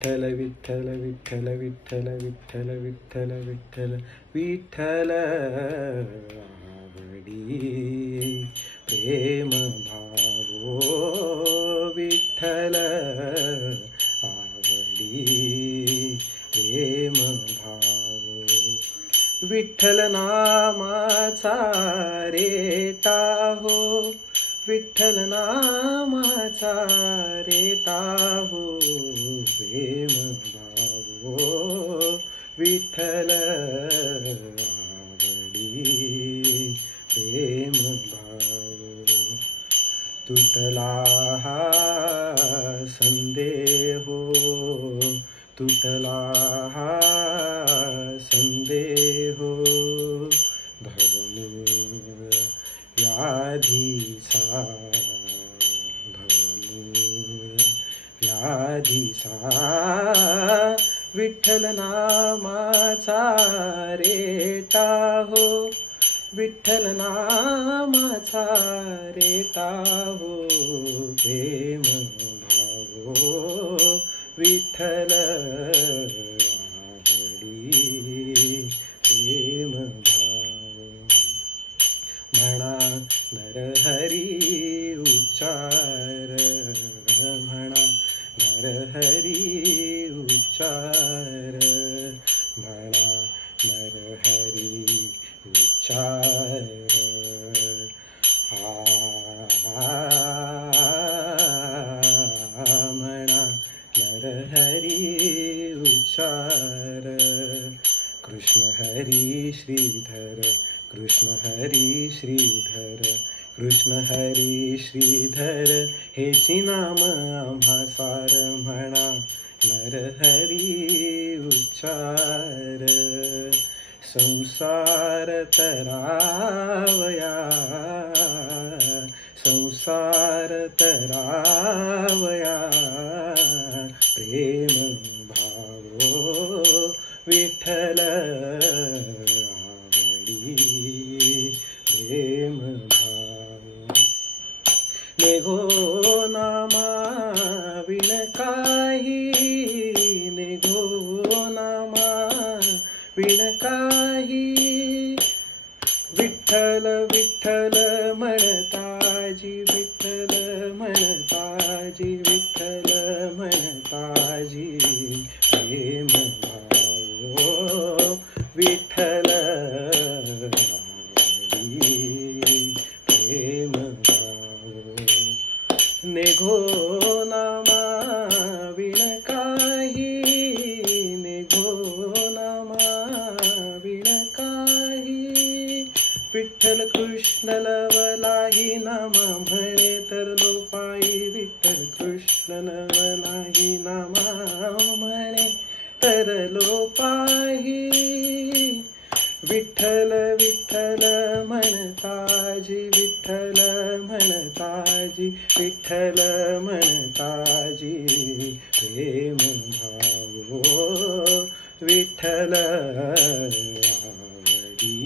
विठ्ठल विठ्ठल विठ्ठल विठ्ठल विठ्ठल विठ्ठल विठ्ठल विठ्ठल आवडी प्रेम भावो विठ्ठल आवडी प्रेम भावो विठ्ठल नामाचा रेटा हो विठ्ठल नामाचा रेटा हो प्रेम भावो विठ्ठल आवडी प्रेम भावो तुटला हा संदेहो तुटला हा संदेहो भवमूळ व्याधीचा भवमूळ व्याधीचा विठ्ठल नामाचा रेटा हो विठ्ठल नामाचा रेटा हो प्रेम भावो विठ्ठल आवडी प्रेम भावो म्हणा नरहरी उच्चार म्हणा नरहरी उच्चार म्हणा नरहरी उच्चार म्हणा नरहरी उच्चार कृष्ण हरी श्रीधर कृष्ण हरी श्रीधर कृष्ण हरी श्रीधर हेची नाम आम्हा सार म्हणा नरहरी उच्चार संसार तरावया संसार तरावया प्रेम भावो विठ्ठल आवडी प्रेम भावो नेघो नामा विण काही नेघो नामा विण काही विठ्ठल विठ्ठल म्हणताजी विठ्ठल म्हणताजी विठ्ठल म्हणताजी प्रेम भावो विठ्ठल आवडी प्रेम भावो नेघो नामा विण काही नेघो नामा विण काही विठ्ठल कृष्ण लवलाही नामा म्हणे तर लोपाई विठ्ठल कृष्ण लवलाही नामा म्हणे तर लोपाही विठ्ठल विठ्ठल म्हणताजी विठ्ठल म्हणताजी विठ्ठल म्हणताजी प्रेम भावो विठ्ठल आवडी